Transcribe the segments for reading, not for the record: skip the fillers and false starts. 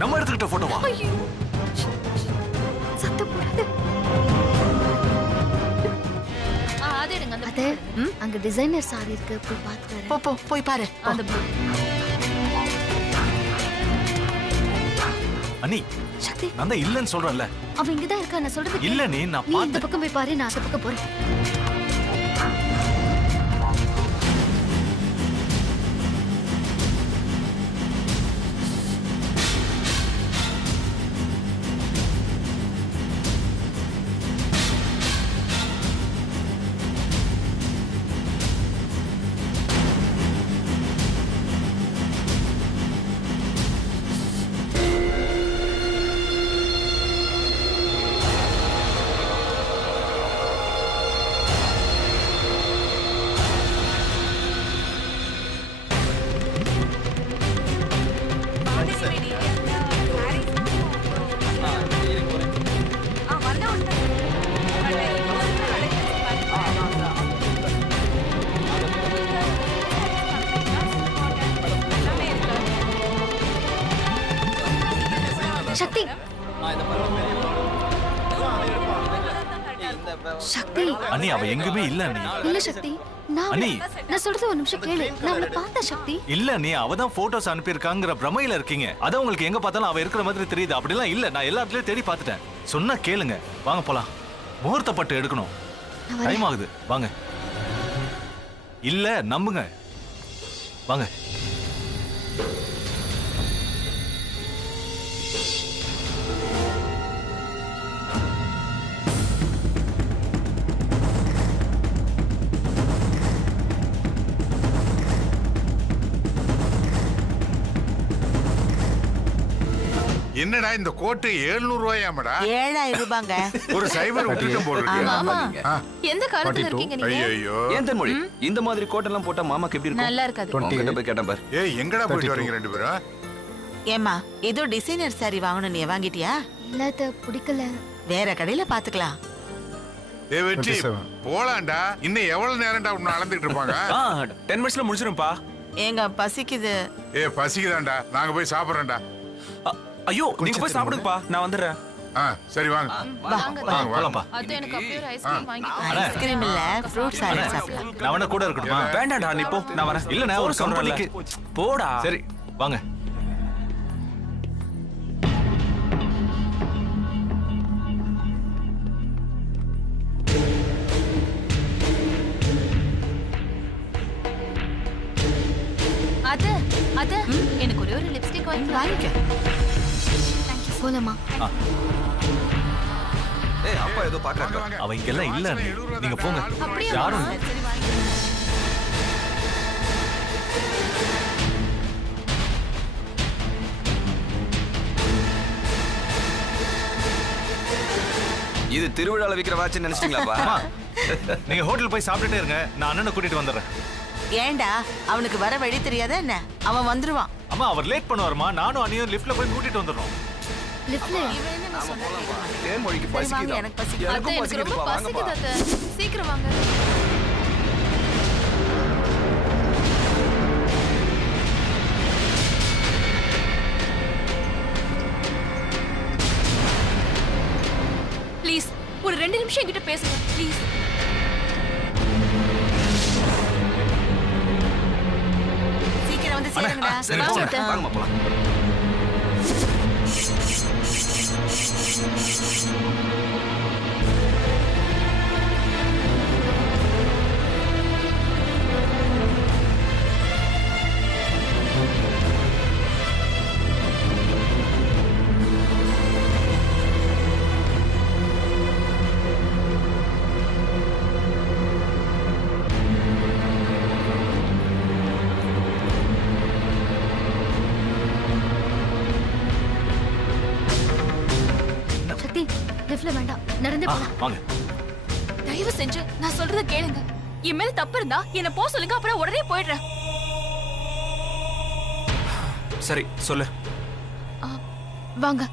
நம்ம எடுத்துக்கிட்ட போட்டோவா? சத்தம் போடாத. அத அங்க டிசைனர் சாரி இருக்கு, போய் பார்த்து வர. போ போய் பாரு. அண்ணி, சக்தி, நான் தான் இல்லன்னு சொல்றேன்ல. அவன் இங்க தான் இருக்கா, நான் சொல்றது இல்ல நீ, நான் நீ இந்த பக்கம் போய் பாரு, நான் அந்த பக்கம் போறேன். சக்தி, சக்தி. அண்ணி, அவ எங்குமே இல்ல அண்ணி. இல்ல சக்தி, நான் சொல்றது ஒரு நிமிஷம் கேளு. நான் அவளை பார்த்தேன் சக்தி. இல்ல நீ, அவ தான் போட்டோஸ் அனுப்பியிருக்காங்கிற பிரமையில இருக்கீங்க. அதான் உங்களுக்கு எங்க பார்த்தாலும் அவ இருக்கிற மாதிரி தெரியுது. அப்படிலாம் இல்ல, நான் எல்லா இடத்துலயும் தேடி பார்த்துட்டேன். சொன்னா கேளுங்க, வாங்க போலாம். முகூர்த்த பட்டு எடுக்கணும், டைம் ஆகுது, வாங்க. இல்ல நம்புங்க, வாங்க. என்னடா இந்த கோட்டு 700 ரூபாயாமடா? 7000 ரூபாங்க. ஒரு சைபர் விட்டுட்டு போடுறீங்க. ஆமா. எந்த காலத்துல இருக்கீங்க நீங்க? ஐயோ, ஏன் தென்மொழி இந்த மாதிரி கோட் எல்லாம் போட்டா மாமாக்கு எப்படி இருக்கும்? நல்லா இருக்காது. உங்ககிட்ட போய் கேட்டேன் பாரு. ஏய், எங்கடா போயிட்டு வரீங்க ரெண்டு பேரும்? ஏமா, ஏதோ டிசைனர் சாரி வாங்கணும், நீ வாங்கிட்டியா? இல்ல, அது பிடிக்கல. வேற கடையில பாத்துக்கலாம். ஏய் வெற்றி, போலாம்டா. இன்னும் எவ்வளவு நேரம்டா உன்னை அளந்துட்டு இருப்பாங்க? 10 மினிட்ஸ்ல முடிச்சிரும்பா. ஏங்க பசிக்குது. ஏய் பசிக்குதாண்டா, நாங்க போய் சாப்பிடுறோம்டா. ஐயோ, நீங்க போய் சாப்பிடுங்கப்பா, நான் வந்துடுறேன். சரி வாங்க. வாங்க போலாம்ப்பா. அது எனக்கு அப்படியே ஒரு ஐஸ்கிரீம் வாங்கி கொடு. ஐஸ்கிரீம் இல்ல, ஃப்ரூட் சாலட் சாப்பிடலாம். நான் வேணா கூட இருக்கட்டுமா? வேண்டாம்டா, நீ போ, நான் வரேன். இல்ல நான் ஒரு கம்பெனிக்கு. போடா. சரி வாங்க. அது எனக்கு ஒரே ஒரு லிப்ஸ்டிக் வாங்கிக்க. போலாமா? ஏய், அப்பா ஏதோ பாக்குறாங்க. அவ இங்கெல்லாம் இல்ல அண்ணி. நீங்க போங்க. அப்படியே யாரும் சரி வாங்கி. இது திருவிழால விக்கிற வாட்ச் நினைச்சிட்டீங்களாப்பா? நீங்க ஹோட்டல் போய் சாப்பிட்டுட்டே இருங்க, நான் அண்ணனை கூட்டிட்டு வந்துடுறேன். ஏண்டா, அவனுக்கு வர வழி தெரியாத என்ன? அவன் வந்துருவான். அம்மா, அவர் லேட் பண்ணுவாருமா. நானும் அண்ணியும் லிஃப்ட்ல போய் கூட்டிட்டு வந்துடுறோம். லிஃப்ட்ல தேன்மொழிக்கு சரி, வாங்க, பசிக்குதா? எனக்கு பசிக்குது. அத்தை, எனக்கு ரொம்ப பசிக்குது அத்தை. சீக்கிரம் வாங்க. ப்ளீஸ் ஒரு 2 நிமிஷம் என்கிட்ட பேசுங்க ப்ளீஸ். சீக்கிரம் வந்து சேருங்கடா. சரி, வாங்க போங்க. அத்தை. வாங்கம்மா, போலாம். லிஃப்ட்ல வேண்டாம், நடந்து போலாம். வாங்க. தயவு செஞ்சு நான் சொல்றத கேளுங்க. என் மேல தப்பு இருந்தா என்ன போ சொல்லுங்க, அப்புறம் உடனே போயிடுறேன். சரி சொல்லு. வாங்க.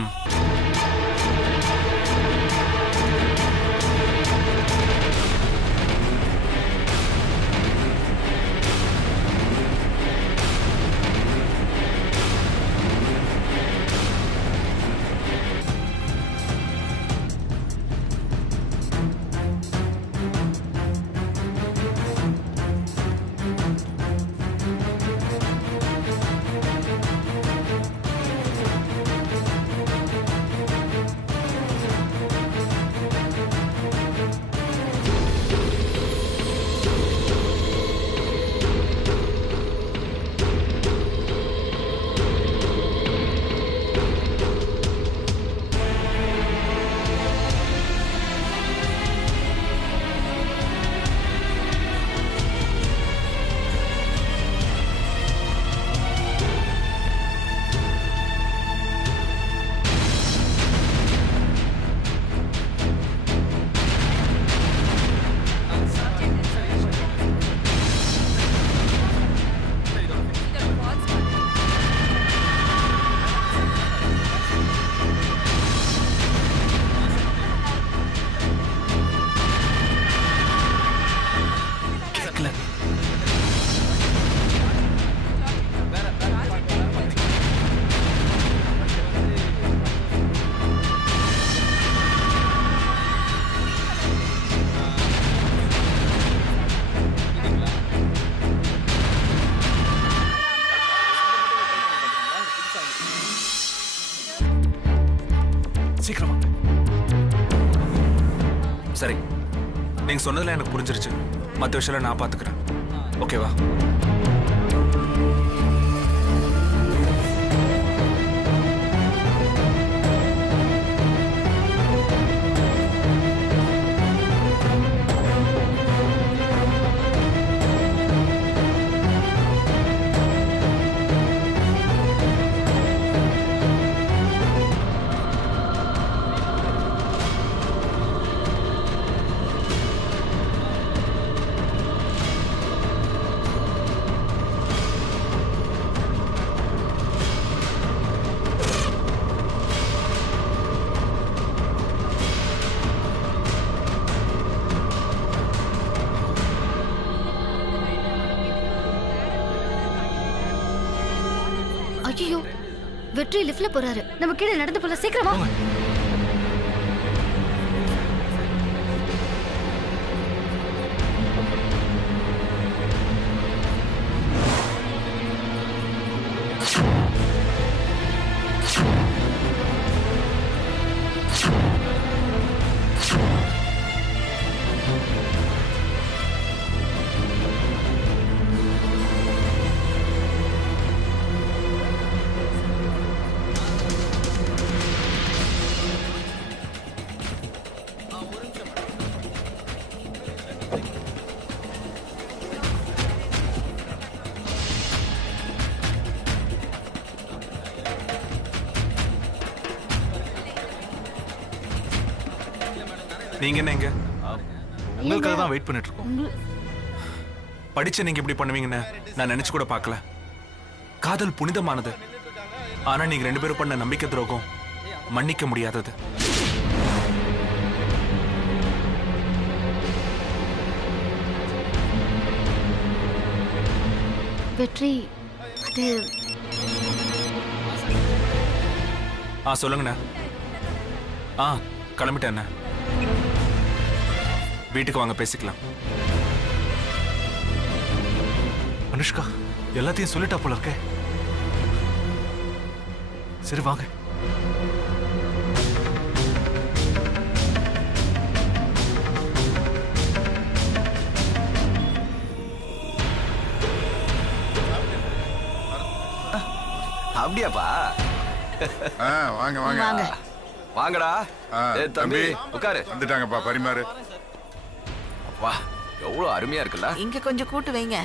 ம். சீக்கிரம் வாங்க. சரி, நீங்க சொன்னதுல எனக்கு புரிஞ்சிருச்சு. மற்ற விஷயம் நான் பாத்துக்கிறேன். ஓகேவா? ஐயோ, வெற்றி லிஃப்ட்ல போறாரு. நம்ம கீழே நடந்து போலாம். சீக்கிரமா. நீங்க என்ன இங்க? உங்களுக்காக தான் வெயிட் பண்ணிட்டு இருக்கோம். படிச்சு நீங்க இப்படி பண்ணுவீங்கன்னு நான் நினைச்சு கூட பார்க்கல. காதல் புனிதமானது. ஆனா நீங்க ரெண்டு பேரும் பண்ண நம்பிக்கை துரோகம் மன்னிக்க முடியாதது. வெற்றி, அது சொல்லுங்கண்ணா. கிளம்பிட்டேண்ணா. வீட்டுக்கு வாங்க, பேசிக்கலாம். அனுஷ்கா எல்லாத்தையும் சொல்லிட்டா போல இருக்க. சரி வாங்க. அப்படியாப்பா? வாங்க வாங்க வாங்க. வாங்கடா. தம்பி உட்காரு. வந்துட்டாங்கப்பா, பரிமாறு. வா, எவ்வளவு அருமையா இருக்குல்ல. இங்க கொஞ்சம் கூட்டு வைங்க.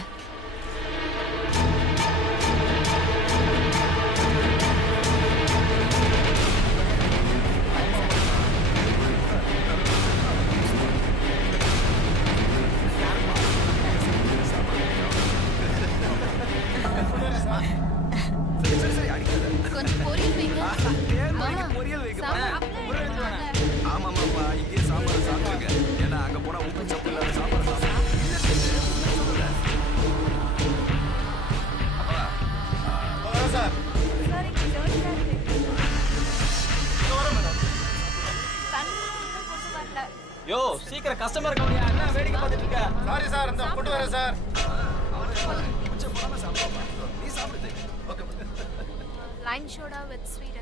தேன்மொழிக்கு பொரியல் வைக்க ஆமாமாப்பா இங்கே சாம்பார் சாப்பிடுங்க ஏன்னா அங்க போனா உப்பு சப்பு இல்லாத சாம்பார் யோ சீக்கிரம் கஸ்டமர் கவனியா என்ன வேடிக்கை பார்த்துட்டு இருக்க? சாரி சார் அந்த கொண்டு வரேன் சார். நீ சாப்பிடு. Line soda with sweet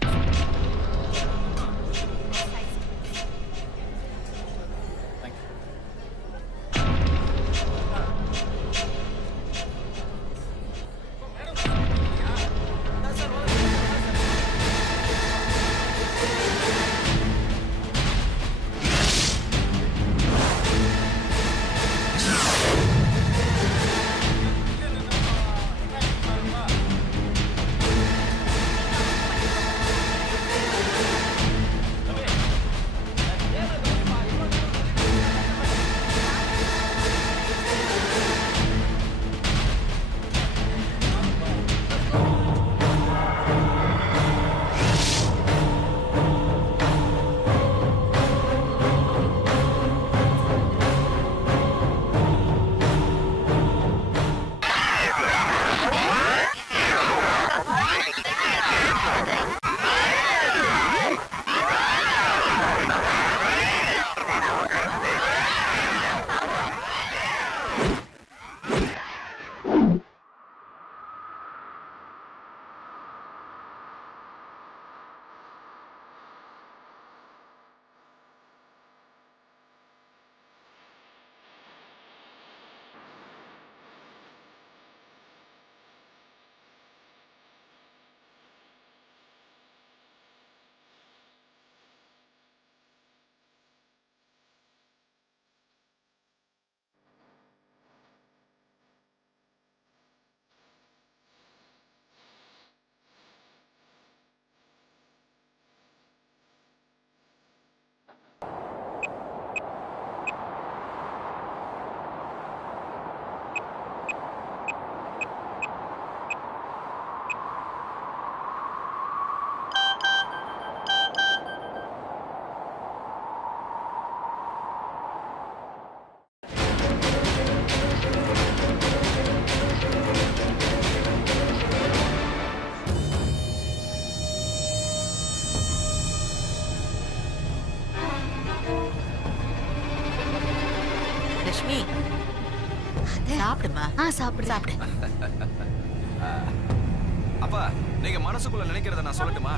Lakshmi சாப்பிடுமா. சாப்பிடு சாப்பிடு. அப்பா நீங்க மனசுக்குள்ள நினைக்கிறத நான் சொல்லட்டுமா?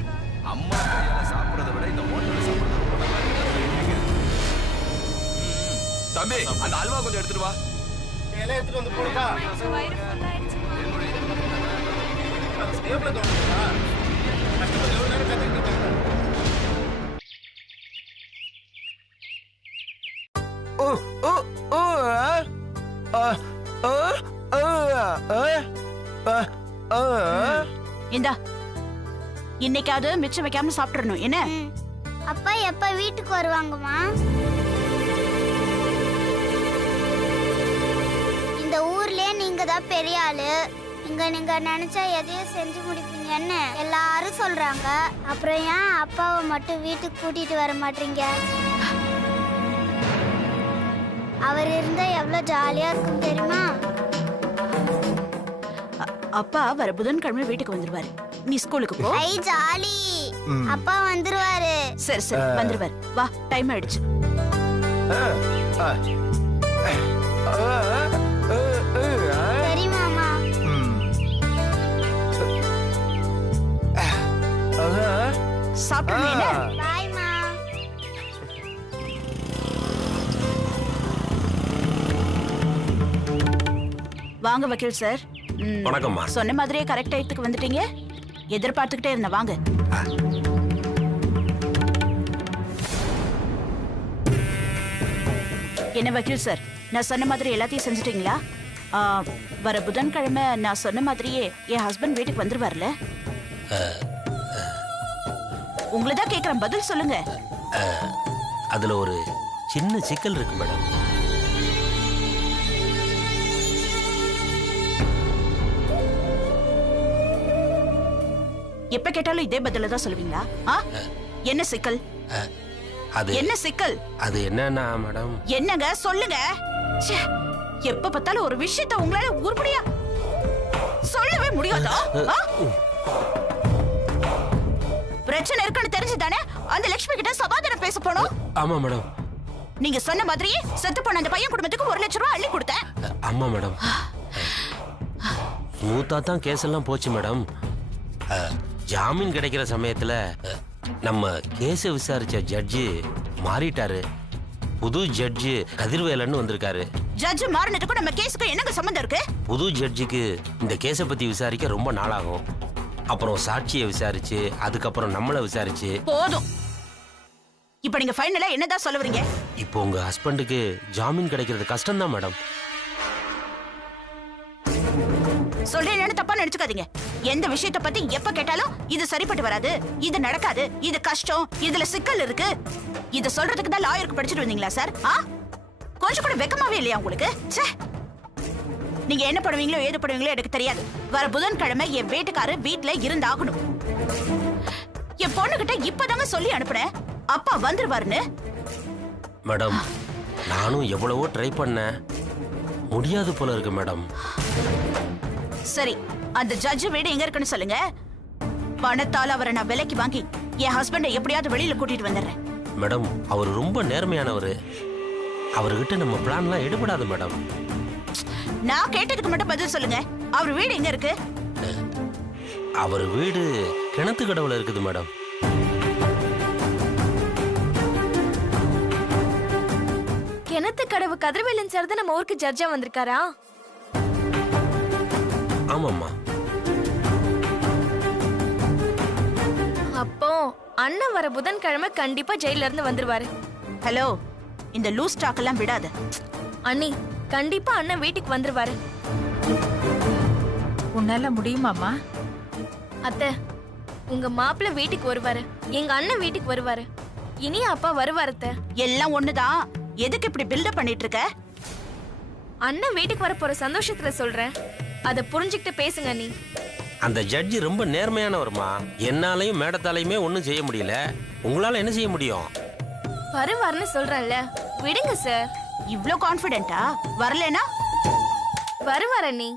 அம்மா கையால சாப்பிடுறத விட இந்த ஹோட்டல்ல சாப்பிடுறது ரொம்ப நல்லா இருக்கு. தம்பி அந்த அல்வா கொஞ்சம் எடுத்துட்டு வா. எல்லாம் எடுத்துட்டு வந்து போடுடா. வயிறு ஃபுல் ஆயிடுச்சு. டேபிள்ல தோணுதா? கஸ்டமர் எவ்வளவு நேரம் காத்துக்கிட்டு இருக்காங்க. இந்தா இன்னைக்காவது மிச்சம் வைக்காம சாப்பிட்டுறணும் என்ன? அப்பா எப்ப வீட்டுக்கு வருவாங்கம்மா? இந்த ஊர்லயே நீங்க தான் பெரிய ஆளு. நீங்க நினைச்சா எதையும் செஞ்சு முடிப்பீங்கன்னு எல்லாரும் சொல்றாங்க. அப்புறம் ஏன் அப்பாவை மட்டும் வீட்டுக்கு கூட்டிட்டு வர மாட்டீங்க? அவர் இருந்தா எவ்வளவு ஜாலியா இருக்கும் தெரியுமா? அப்பா வர புதன்கிழமை வீட்டுக்கு வந்துருவாரு. நீ ஸ்கூலுக்கு போ. ஐ ஜாலி. அப்பா வந்துருவாரு. சரி சரி வந்துருவாரு. வா டைம் ஆயிடுச்சு. சரி மாமா. சாப்பிடுங்க. பாய் மா. வாங்க வக்கீல் சார். வணக்கம்மா. சொன்ன மாதிரியே கரெக்ட் டைத்துக்கு வந்துட்டீங்க. எதிர்பார்த்துக்கிட்டே இருந்தேன். வாங்க. என்ன வக்கீல் சார், நான் சொன்ன மாதிரி எல்லாத்தையும் செஞ்சுட்டீங்களா? வர புதன்கிழமை நான் சொன்ன மாதிரியே என் ஹஸ்பண்ட் வீட்டுக்கு வந்துருவார்ல? உங்களை தான் கேட்குறேன், பதில் சொல்லுங்க. அதுல ஒரு சின்ன சிக்கல் இருக்கு மேடம். எப்ப கேட்டாலும் இதே பதில தான் சொல்லுவீங்களா? என்ன சிக்கல்? அது என்ன சிக்கல்? அது என்னன்னா மேடம். என்னங்க சொல்லுங்க. எப்ப பார்த்தாலும் ஒரு விஷயத்தை உங்களால உருப்படியா சொல்லவே முடியாதா? பிரச்சனை இருக்குன்னு தெரிஞ்சுதானே அந்த லட்சுமி கிட்ட சமாதானம் பேச போனோம். ஆமா மேடம். நீங்க சொன்ன மாதிரியே செத்து போன அந்த பையன் குடும்பத்துக்கு 1 லட்சம் ரூபாய் அள்ளி கொடுத்தேன். ஆமா மேடம். ஸ்மூத்தா தான் கேஸ் எல்லாம் போச்சு மேடம். ஜாமீன் கிடைக்கிற சமயத்துல நம்ம கேஸை விசாரிச்ச ஜட்ஜி மாறிட்டாரு. புது ஜட்ஜி கதிர்வேலன்னு வந்திருக்காரு. ஜட்ஜ் மாறினதுக்கு நம்ம கேஸுக்கு என்னங்க சம்பந்தம் இருக்கு? புது ஜட்ஜுக்கு இந்த கேஸை பத்தி விசாரிக்க ரொம்ப நாளாகும். அப்புறம் சாட்சியை விசாரிச்சு அதுக்கப்புறம் நம்மள விசாரிச்சு போதும். இப்ப நீங்க ஃபைனலா என்னதான் சொல்ல வரீங்க? இப்போ உங்க ஹஸ்பண்டுக்கு ஜாமீன் கிடைக்கிறது கஷ்டம் தான் மேடம். சொல்றேன்னு தப்பா நினைச்சுக்காதீங்க. எந்த விஷயத்தை பத்தி எப்ப கேட்டாலும் இது சரிப்பட்டு வராது, இது நடக்காது, இது கஷ்டம், இதுல சிக்கல் இருக்கு, இத சொல்றதுக்கு தான் லாயருக்கு படிச்சுட்டு வந்தீங்களா சார்? கொஞ்சம் கூட வெக்கமாவே இல்லையா உங்களுக்கு? நீங்க என்ன பண்ணுவீங்களோ ஏது பண்ணுவீங்களோ எனக்கு தெரியாது. வர புதன்கிழமை என் வீட்டுக்காரர் வீட்டுல இருந்தாகணும். என் பொண்ணுகிட்ட இப்பதாங்க சொல்லி அனுப்புறேன் அப்பா வந்துருவாருன்னு. மேடம் நானும் எவ்வளவோ ட்ரை பண்ணேன், முடியாது போல இருக்கு மேடம். சரி, அந்த ஜட்ஜ் வீடு எங்க இருக்குன்னு சொல்லுங்க. பணத்தால அவரை நான் விலைக்கு வாங்கி என் ஹஸ்பண்டை எப்படியாவது வெளியில கூட்டிட்டு வந்துடுறேன். மேடம் அவர் ரொம்ப நேர்மையானவர். அவர்கிட்ட நம்ம பிளான்லாம் எடுபடாது மேடம். நான் கேட்டதுக்கு மட்டும் பதில் சொல்லுங்க. அவர் வீடு எங்க இருக்கு? அவர் வீடு கிணத்து கடவுல இருக்குது மேடம். கிணத்து கடவு கதிர்வேலன் சார் தான் நம்ம ஊருக்கு ஜட்ஜா வந்திருக்காரா? ஆமாம்மா. அப்போ அண்ணன் வர புதன்கிழமை கண்டிப்பா ஜெயில இருந்து வந்துருவாரு. ஹலோ, இந்த லூஸ் டாக் எல்லாம் விடாத. அண்ணி கண்டிப்பா அண்ணன் வீட்டுக்கு வந்துருவாரு. உன்னால முடியுமாமா? அத்தை, உங்க மாப்பிள்ள வீட்டுக்கு வருவாரு, எங்க அண்ணன் வீட்டுக்கு வருவாரு, இனி அப்பா வருவாரு. அத்தை எல்லாம் ஒண்ணுதான். எதுக்கு இப்படி பில்டப் பண்ணிட்டு இருக்க? அண்ணன் வீட்டுக்கு வர போற சந்தோஷத்துல சொல்றேன், அத புரிஞ்சுக்கிட்டு பேசுங்க. நீ அந்த ஜட்ஜி ரொம்ப நேர்மையானவர்மா. என்னாலையும் மேடத்தாலையுமே ஒன்றும் செய்ய முடியல. உங்களால என்ன செய்ய முடியும்? வருவாருன்னு சொல்றேன்ல, விடுங்க சார். இவ்ளோ கான்ஃபிடென்ட்டா? வரலனா வருவார. நீ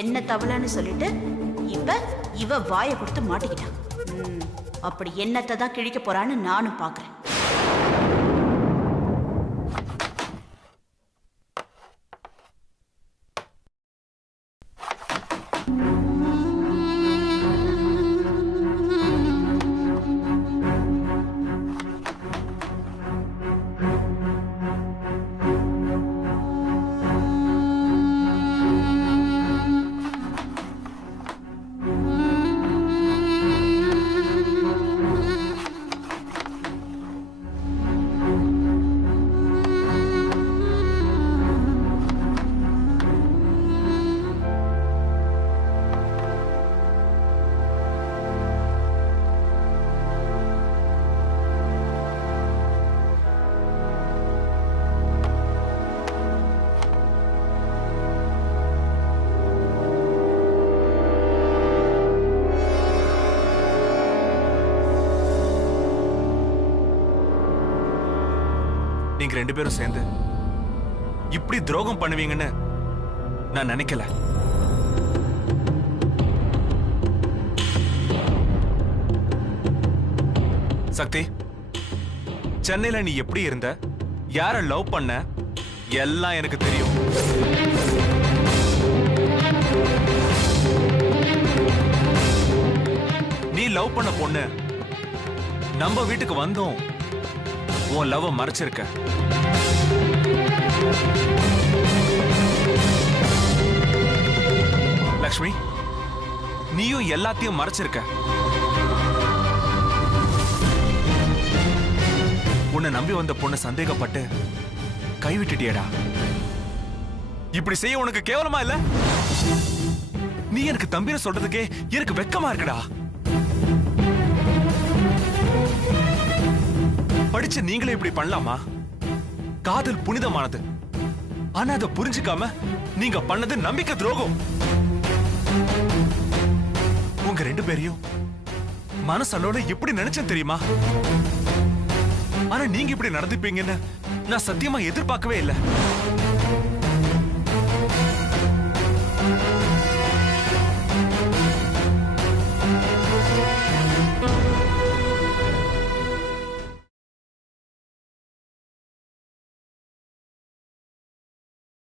என்ன தவளைன்னு சொல்லிட்டு இப்ப இவ வாயை கொடுத்து மாட்டிக்கிட்டான். அப்படி என்னத்தை தான் கிழிக்க போறான்னு நானும் பாக்குறேன். நீங்க 2 பேரும் சேர்ந்து இப்படி துரோகம் பண்ணுவீங்கன்னு நான் நினைக்கல. சக்தி, சென்னையில நீ எப்படி இருந்த, யார லவ் பண்ண, எல்லாம் எனக்கு தெரியும். நீ லவ் பண்ண பொண்ணு நம்ம வீட்டுக்கு வந்தோம் உன் லவ் மறைச்சிருக்க. லக்ஷ்மி, நீயும் எல்லாத்தையும் மறைச்சிருக்க. உன்னை நம்பி வந்த பொண்ணு சந்தேகப்பட்டு கைவிட்டுட்டியடா. இப்படி செய்ய உனக்கு கேவலமா இல்ல? நீ எனக்கு தம்பின்னு சொல்றதுக்கே எனக்கு வெக்கமா இருக்குடா. படிச்ச நீங்களே இப்படி பண்ணலாமா? காதல் புனிதமானது. ஆனா அதை புரிஞ்சுக்காம நீங்க பண்ணது நம்பிக்கை துரோகம். உங்க 2 பேரையும் மனசளவுல எப்படி நினைச்சேன் தெரியுமா? ஆனா நீங்க இப்படி நடந்துப்பீங்கன்னு நான் சத்தியமா எதிர்பார்க்கவே இல்லை.